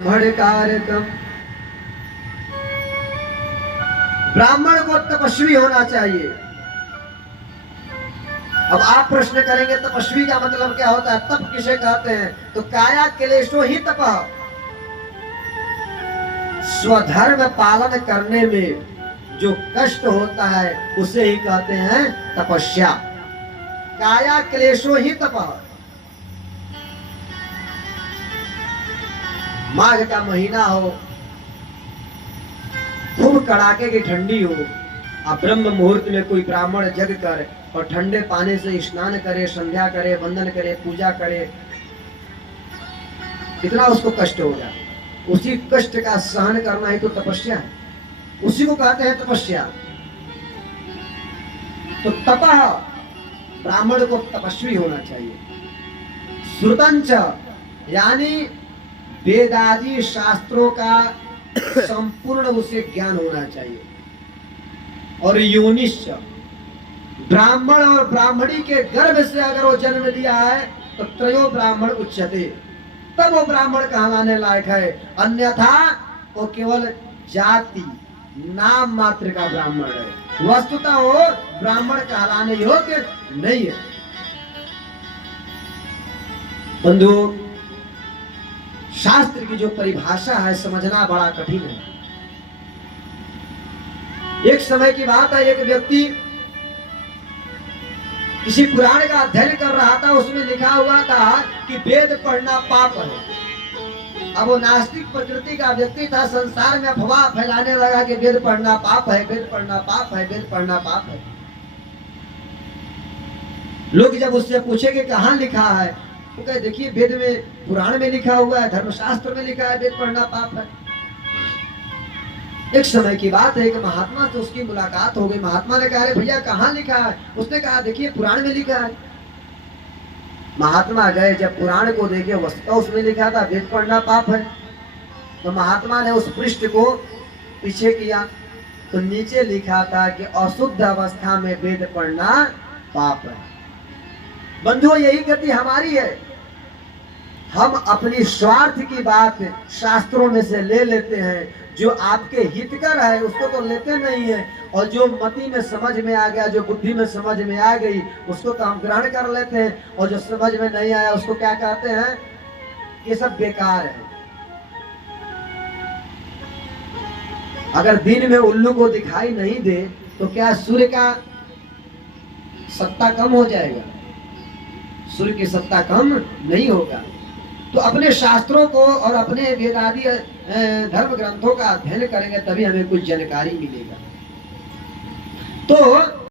कारकम। ब्राह्मण को तपस्वी होना चाहिए। अब आप प्रश्न करेंगे तपस्वी का मतलब क्या होता है, तप किसे कहते हैं? तो काया क्लेशो ही तप। स्वधर्म पालन करने में जो कष्ट होता है उसे ही कहते हैं तपस्या। काया क्लेशो ही तप। माघ का महीना हो, खूब कड़ाके की ठंडी हो, अब ब्रह्म मुहूर्त में कोई ब्राह्मण जग कर और ठंडे पानी से स्नान करे, संध्या करे, वंदन करे, पूजा करे, कितना उसको कष्ट होगा। उसी कष्ट का सहन करना ही तो तपस्या है, उसी को कहते हैं तपस्या। तो तपः, ब्राह्मण को तपस्वी होना चाहिए। श्रुतंच, यानी वेदादि शास्त्रों का संपूर्ण उसे ज्ञान होना चाहिए। और योनिश्च, ब्राह्मण और ब्राह्मणी के गर्भ से अगर वो जन्म लिया है तो त्रयो ब्राह्मण उच्यते, तब वो ब्राह्मण कहलाने लायक है। अन्यथा वो केवल जाति नाम मात्र का ब्राह्मण है, वस्तुतः वो ब्राह्मण कहलाने योग्य नहीं है। बंधु, शास्त्र की जो परिभाषा है समझना बड़ा कठिन है। एक समय की बात है, एक व्यक्ति किसी पुराण का अध्ययन कर रहा था, उसमें लिखा हुआ था कि वेद पढ़ना पाप है। अब वो नास्तिक प्रकृति का व्यक्ति था, संसार में अफवाह फैलाने लगा कि वेद पढ़ना पाप है, वेद पढ़ना पाप है, वेद पढ़ना पाप है। लोग जब उससे पूछे कि कहाँ लिखा है, तो कहे देखिए वेद में, पुराण में लिखा हुआ है, धर्मशास्त्र में लिखा है वेद पढ़ना पाप है। एक समय की बात है, एक महात्मा से उसकी मुलाकात हो गई। महात्मा ने कहा अरे भैया कहाँ लिखा है? उसने कहा देखिए पुराण में लिखा है। महात्मा गए, जब पुराण को देखे वस्तुतः उसमें लिखा था वेद पढ़ना पाप है। तो महात्मा ने उस पृष्ठ को पीछे किया तो नीचे लिखा था कि अशुद्ध अवस्था में वेद पढ़ना पाप है। बंधुओं, यही गति हमारी है। हम अपनी स्वार्थ की बात शास्त्रों में से ले लेते हैं, जो आपके हितकर है उसको तो लेते नहीं है, और जो मति में समझ में आ गया, जो बुद्धि में समझ में आ गई, उसको तो हम ग्रहण कर लेते हैं, और जो समझ में नहीं आया उसको क्या कहते हैं? ये सब बेकार है। अगर दिन में उल्लू को दिखाई नहीं दे तो क्या सूर्य का सत्ता कम हो जाएगा? सूर्य की सत्ता कम नहीं होगा। तो अपने शास्त्रों को और अपने वेदादि धर्म ग्रंथों का अध्ययन करेंगे तभी हमें कुछ जानकारी मिलेगा। तो